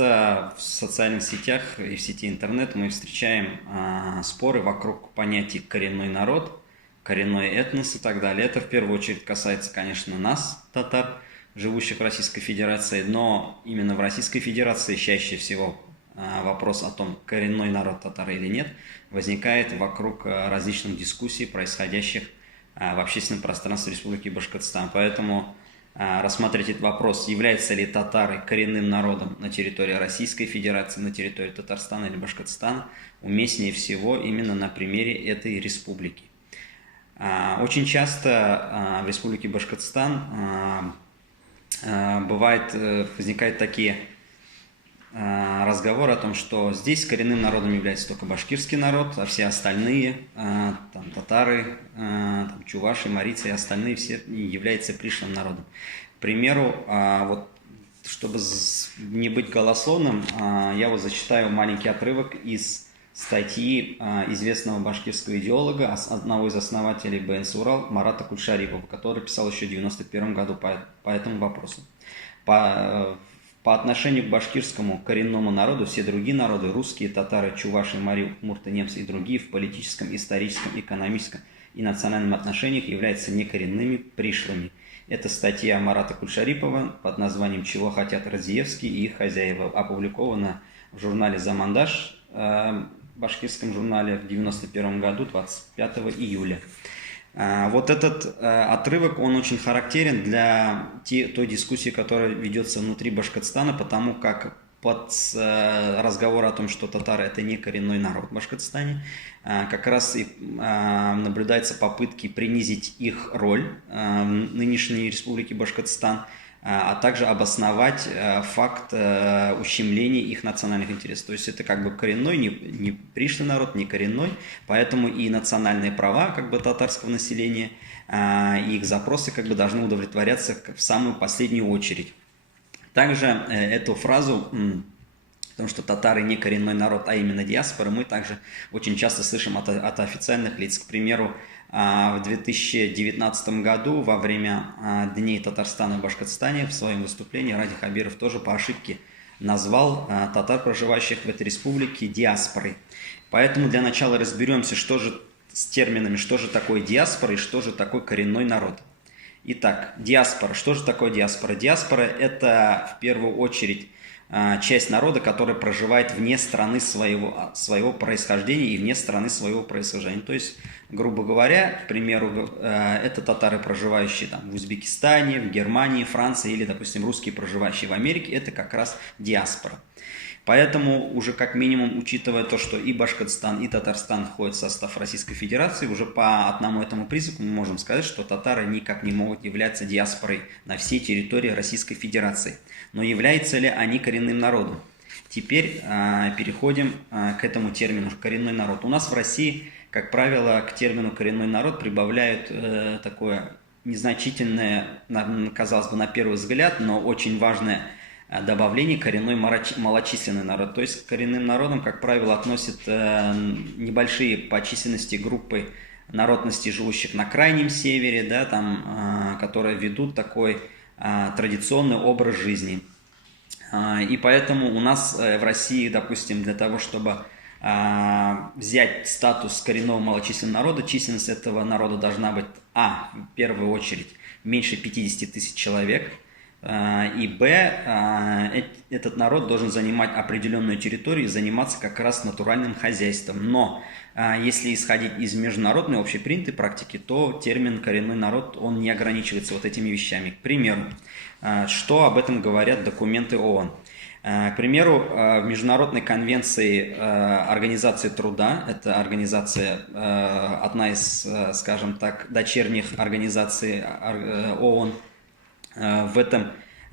часто в социальных сетях и в сети интернет мы встречаем споры вокруг понятий коренной народ, коренной этнос и так далее. Это в первую очередь касается, конечно, нас, татар, живущих в Российской Федерации, но именно в Российской Федерации чаще всего вопрос о том, коренной народ татар или нет, возникает вокруг различных дискуссий, происходящих в общественном пространстве Республики Башкортостан. Поэтому рассмотреть этот вопрос, являются ли татары коренным народом на территории Российской Федерации, на территории Татарстана или Башкортостана, уместнее всего именно на примере этой республики. Очень часто в Республике Башкортостан возникают такие разговоры о том, что здесь коренным народом является только башкирский народ, а все остальные, там, татары, там, чуваши, марийцы и остальные все являются пришлым народом. К примеру, вот, чтобы не быть голословным, я вот зачитаю маленький отрывок из статьи известного башкирского идеолога, одного из основателей БНС «Урал» Марата Кульшарипова, который писал еще в 1991 году по этому вопросу. По отношению к башкирскому коренному народу все другие народы, русские, татары, чуваши, мурты, немцы и другие, в политическом, историческом, экономическом и национальном отношениях являются некоренными, пришлыми. Это статья Марата Кульшарипова под названием «Чего хотят Разиевские и их хозяева», опубликована в журнале «Замандаш», башкирском журнале в 1991 году, 25 июля. Вот этот отрывок, он очень характерен для той дискуссии, которая ведется внутри Башкортостана, потому как под разговор о том, что татары это не коренной народ в Башкортостане, как раз и наблюдаются попытки принизить их роль в нынешней республике Башкортостан, а также обосновать факт ущемления их национальных интересов. То есть это как бы коренной, не пришлый народ, не коренной, поэтому и национальные права как бы татарского населения, и их запросы как бы должны удовлетворяться в самую последнюю очередь. Также эту фразу, потому что татары не коренной народ, а именно диаспора, мы также очень часто слышим от официальных лиц. К примеру, в 2019 году во время Дней Татарстана в Башкортостане в своем выступлении Ради Хабиров тоже по ошибке назвал татар, проживающих в этой республике, диаспорой. Поэтому для начала разберемся, что же с терминами, что же такое диаспора и что же такое коренной народ. Итак, диаспора. Что же такое диаспора? Диаспора – это в первую очередь часть народа, которая проживает вне страны своего происхождения и вне страны своего происхождения. То есть, грубо говоря, к примеру, это татары, проживающие там, в Узбекистане, в Германии, Франции или, допустим, русские, проживающие в Америке, это как раз диаспора. Поэтому уже как минимум, учитывая то, что и Башкортостан, и Татарстан входят в состав Российской Федерации, уже по одному этому признаку мы можем сказать, что татары никак не могут являться диаспорой на всей территории Российской Федерации. Но являются ли они коренным народом? Теперь переходим к этому термину «коренной народ». У нас в России, как правило, к термину «коренной народ» прибавляют такое незначительное, казалось бы, на первый взгляд, но очень важное добавление коренной малочисленный народ. То есть к коренным народам, как правило, относят небольшие по численности группы народностей, живущих на крайнем севере, да, там, которые ведут такой традиционный образ жизни. И поэтому у нас в России, допустим, для того, чтобы взять статус коренного малочисленного народа, численность этого народа должна быть в первую очередь меньше 50 тысяч человек, и этот народ должен занимать определенную территорию и заниматься как раз натуральным хозяйством. Но если исходить из международной общепринятой практики, то термин «коренной народ» он не ограничивается вот этими вещами. К примеру, что об этом говорят документы ООН? К примеру, в Международной конвенции Организации труда, это организация, одна из, скажем так, дочерних организаций ООН, в этом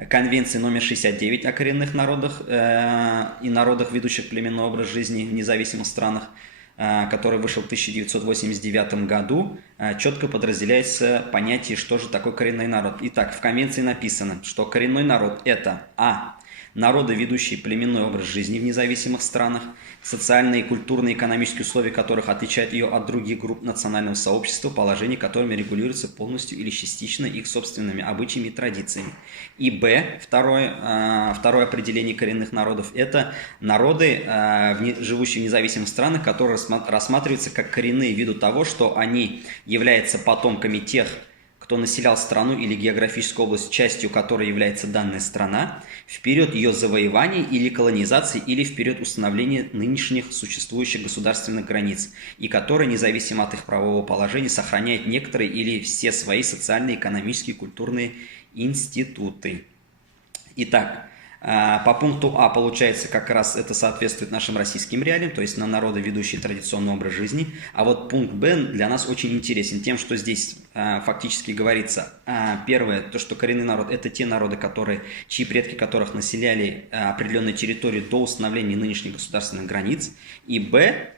конвенции номер 69 о коренных народах и народах, ведущих племенной образ жизни в независимых странах, который вышел в 1989 году, четко подразделяется понятие, что же такое коренной народ. Итак, в конвенции написано, что коренной народ – это народы, ведущие племенной образ жизни в независимых странах, социальные, культурные, экономические условия которых отличают ее от других групп национального сообщества, положение которыми регулируется полностью или частично их собственными обычаями и традициями. И Б, второе определение коренных народов, это народы, живущие в независимых странах, которые рассматриваются как коренные ввиду того, что они являются потомками тех, кто населял страну или географическую область, частью которой является данная страна, в период ее завоевания или колонизации, или в период установления нынешних существующих государственных границ, и которые, независимо от их правового положения, сохраняют некоторые или все свои социальные, экономические, культурные институты. Итак, по пункту А получается, как раз это соответствует нашим российским реалиям, то есть на народы, ведущие традиционный образ жизни. А вот пункт Б для нас очень интересен тем, что здесь фактически говорится. Первое, то, что коренный народ – это те народы, чьи предки которых населяли определенную территорию до установления нынешних государственных границ. И Б,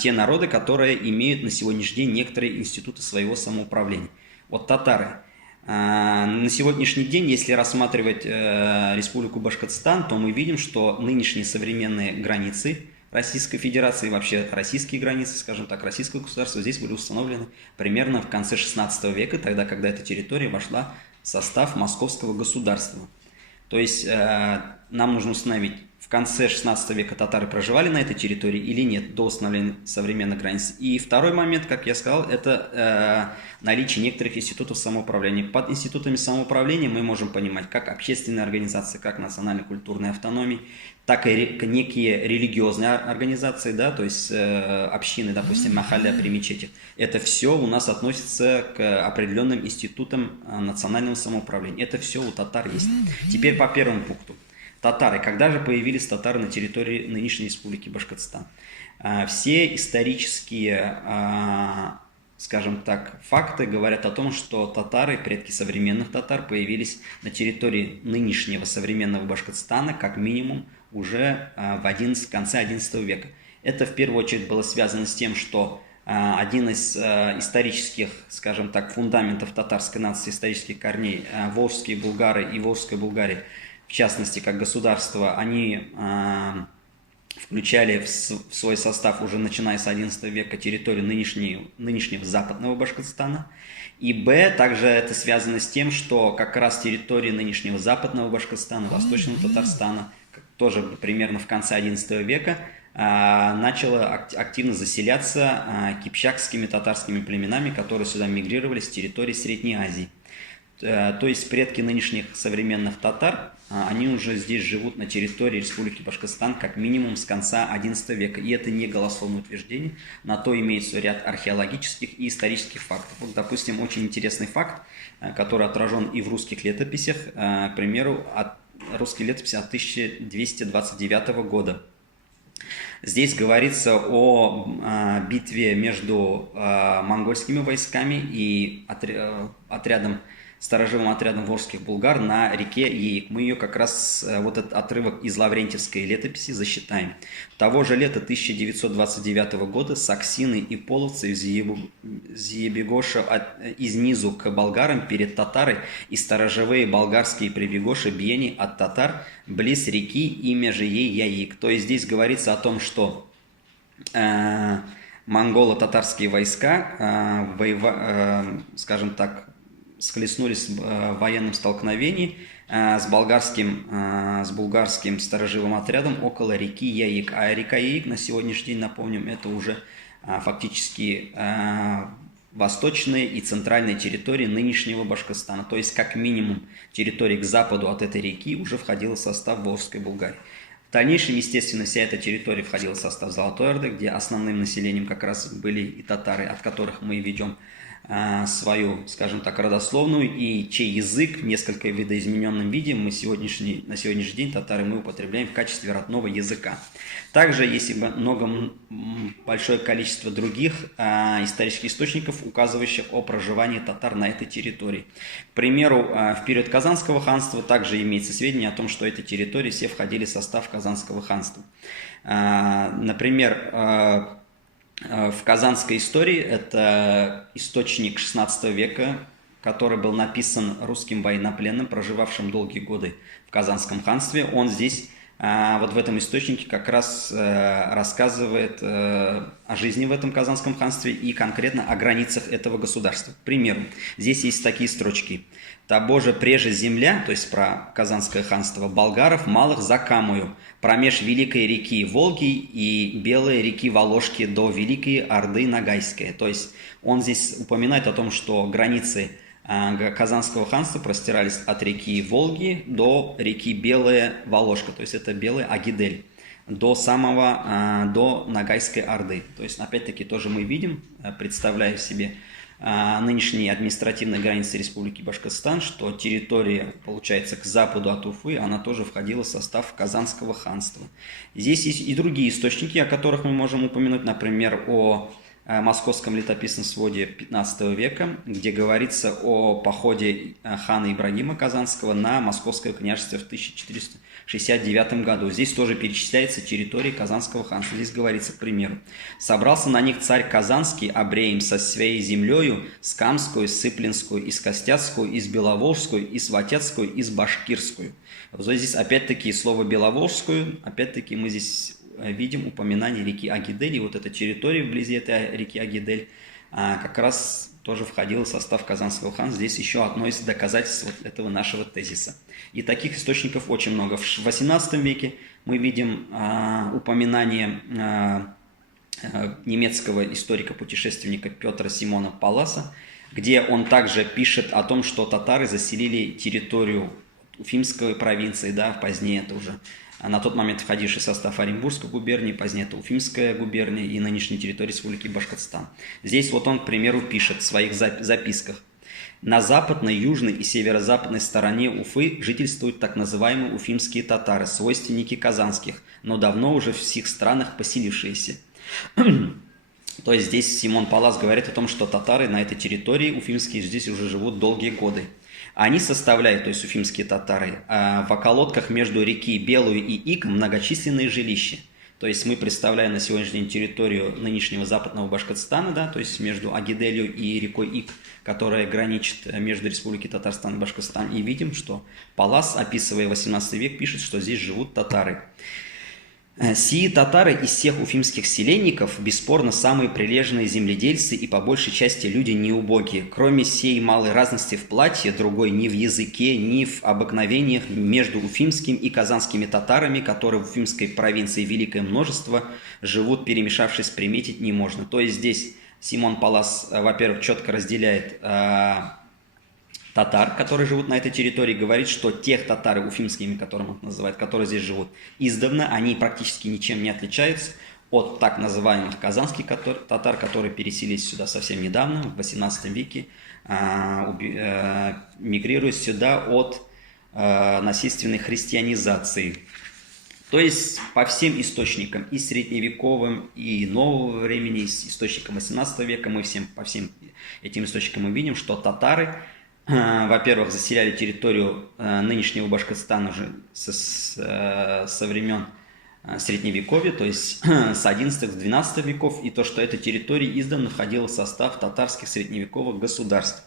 те народы, которые имеют на сегодняшний день некоторые институты своего самоуправления. Вот татары. На сегодняшний день, если рассматривать Республику Башкортостан, то мы видим, что нынешние современные границы Российской Федерации, вообще российские границы, скажем так, российского государства, здесь были установлены примерно в конце 16 века, тогда, когда эта территория вошла в состав Московского государства. То есть нам нужно установить, в конце 16 века татары проживали на этой территории или нет, до установления современных границ. И второй момент, как я сказал, это наличие некоторых институтов самоуправления. Под институтами самоуправления мы можем понимать как общественные организации, как национально-культурные автономии, так и некие религиозные организации, да, то есть общины, допустим, махалля при мечетях. Это все у нас относится к определенным институтам национального самоуправления. Это все у татар есть. Теперь по первому пункту. Татары. Когда же появились татары на территории нынешней республики Башкортостан? Все исторические, скажем так, факты говорят о том, что татары, предки современных татар, появились на территории нынешнего современного Башкортостана как минимум уже в конце XI века. Это в первую очередь было связано с тем, что один из исторических, скажем так, фундаментов татарской нации, исторических корней, волжские булгары и Волжская Булгария, в частности, как государство, они включали в свой состав уже начиная с XI века территорию нынешнего западного Башкортостана. И Б, также это связано с тем, что как раз территория нынешнего западного Башкортостана, восточного Татарстана, тоже примерно в конце XI века, начала активно заселяться кипчакскими татарскими племенами, которые сюда мигрировали с территории Средней Азии. То есть предки нынешних современных татар, они уже здесь живут на территории Республики Башкортостан как минимум с конца XI века. И это не голословное утверждение, на то имеется ряд археологических и исторических фактов. Вот, допустим, очень интересный факт, который отражен и в русских летописях, к примеру, русские летописи от 1229 года. Здесь говорится о битве между монгольскими войсками и сторожевым отрядом волжских булгар на реке Яик. Мы ее как раз, вот этот отрывок из Лаврентьевской летописи засчитаем. Того же лета 1929 года саксины и половцы из Ебегоша из низу к болгарам перед татары и сторожевые болгарские прибегоши бьени от татар близ реки имя же ей Яик. То есть здесь говорится о том, что монголо-татарские войска, скажем так, схлестнулись в военном столкновении с булгарским сторожевым отрядом около реки Яик. А река Яик на сегодняшний день, напомним, это уже фактически восточные и центральные территории нынешнего Башкортостана. То есть, как минимум, территория к западу от этой реки уже входила в состав Волжской Булгарии. В дальнейшем, естественно, вся эта территория входила в состав Золотой Орды, где основным населением как раз были и татары, от которых мы ведем свою, скажем так, родословную, и чей язык в несколько видоизмененном виде на сегодняшний день татары мы употребляем в качестве родного языка. Также есть большое количество других исторических источников, указывающих о проживании татар на этой территории. К примеру, в период Казанского ханства также имеется сведения о том, что эти территории все входили в состав Казанского ханства. Например, в казанской истории, это источник XVI века, который был написан русским военнопленным, проживавшим долгие годы в Казанском ханстве. Он здесь, вот в этом источнике, как раз рассказывает о жизни в этом Казанском ханстве и конкретно о границах этого государства. К примеру, здесь есть такие строчки. «Того же преже земля», то есть про Казанское ханство, «болгаров малых закамую, промеж великой реки Волги и белой реки Воложки до великой Орды Ногайской». То есть он здесь упоминает о том, что границы Казанского ханства простирались от реки Волги до реки Белая Воложка, то есть это Белый Агидель, до Ногайской Орды. То есть опять-таки тоже мы видим, представляя себе нынешние административные границы Республики Башкортостан, что территория, получается, к западу от Уфы, она тоже входила в состав Казанского ханства. Здесь есть и другие источники, о которых мы можем упомянуть, например, о Московском летописном своде XV века, где говорится о походе хана Ибрагима Казанского на Московское княжество в 1469 году. Здесь тоже перечисляется территория Казанского ханства. Здесь говорится, к примеру, «Собрался на них царь Казанский обреем со своей землею, с Камскую, с Сыплинскую, и с Костяцкую, и с Беловолжскую, и с Ватецкую, и с Башкирскую». Вот здесь опять-таки слово «Беловолжскую», опять-таки мы здесь видим упоминание реки Агидель, и вот эта территория вблизи этой реки Агидель как раз тоже входила в состав Казанского ханства. Здесь еще одно из доказательств вот этого нашего тезиса. И таких источников очень много. В XVIII веке мы видим упоминание немецкого историка-путешественника Петра Симона Палласа, где он также пишет о том, что татары заселили территорию Уфимской провинции, да, позднее это уже на тот момент входивший в состав Оренбургской губернии, позднее это Уфимская губерния и нынешней территории Республики Башкортостан. Здесь вот он, к примеру, пишет в своих записках. На западной, южной и северо-западной стороне Уфы жительствуют так называемые уфимские татары, свойственники казанских, но давно уже в всех странах поселившиеся. То есть здесь Симон Паллас говорит о том, что татары на этой территории уфимские здесь уже живут долгие годы. Они составляют, то есть уфимские татары, в околотках между реки Белую и Ик многочисленные жилища. То есть мы представляем на сегодняшний день территорию нынешнего западного Башкортостана, да, то есть между Агиделью и рекой Ик, которая граничит между Республикой Татарстан и Башкортостан, и видим, что Паллас, описывая 18 век, пишет, что здесь живут татары. Сии татары из всех уфимских селенников бесспорно самые прилежные земледельцы и по большей части люди неубогие. Кроме сей малой разности в платье, другой ни в языке, ни в обыкновениях между уфимским и казанскими татарами, которые в уфимской провинции великое множество живут, перемешавшись, приметить не можно. То есть здесь Симон Паллас, во-первых, четко разделяет татар, которые живут на этой территории, говорит, что тех татар, уфимскими, которым он называет, которые здесь живут издавна, они практически ничем не отличаются от так называемых казанских татар, которые переселились сюда совсем недавно, в 18 веке, мигрируя сюда от насильственной христианизации. То есть по всем источникам, и средневековым, и нового времени, и источникам 18 века, по всем этим источникам мы видим, что татары, во-первых, заселяли территорию нынешнего Башкортостана уже со времен Средневековья, то есть с 11-12 веков, и то, что эта территория издавна входила в состав татарских средневековых государств.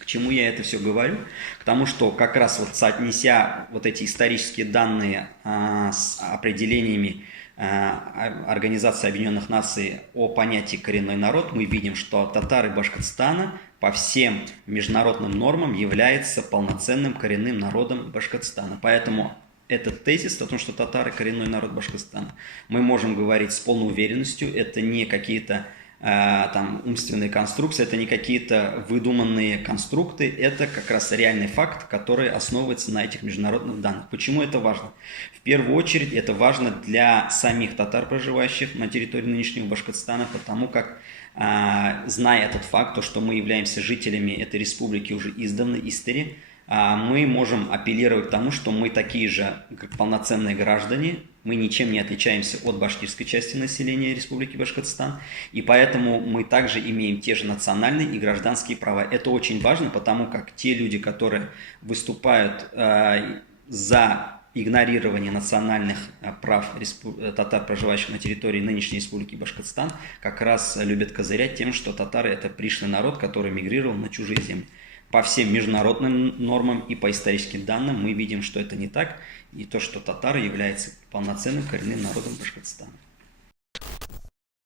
К чему я это все говорю? К тому, что как раз вот соотнеся вот эти исторические данные с определениями Организации Объединенных Наций о понятии коренной народ, мы видим, что татары Башкортостана по всем международным нормам является полноценным коренным народом Башкортостана. Поэтому этот тезис о том, что татары коренной народ Башкортостана, мы можем говорить с полной уверенностью. Это не какие-то там умственные конструкции, это не какие-то выдуманные конструкты, это как раз реальный факт, который основывается на этих международных данных. Почему это важно? В первую очередь это важно для самих татар, проживающих на территории нынешнего Башкортостана, потому как, зная этот факт, то, что мы являемся жителями этой республики уже издавна, истори, мы можем апеллировать к тому, что мы такие же как полноценные граждане, мы ничем не отличаемся от башкирской части населения Республики Башкортостан, и поэтому мы также имеем те же национальные и гражданские права. Это очень важно, потому как те люди, которые выступают за игнорирование национальных прав татар, проживающих на территории нынешней Республики Башкортостан, как раз любят козырять тем, что татары – это пришлый народ, который мигрировал на чужие земли. по всем международным нормам и по историческим данным мы видим, что это не так, и то, что татары являются полноценным коренным народом Башкортостана.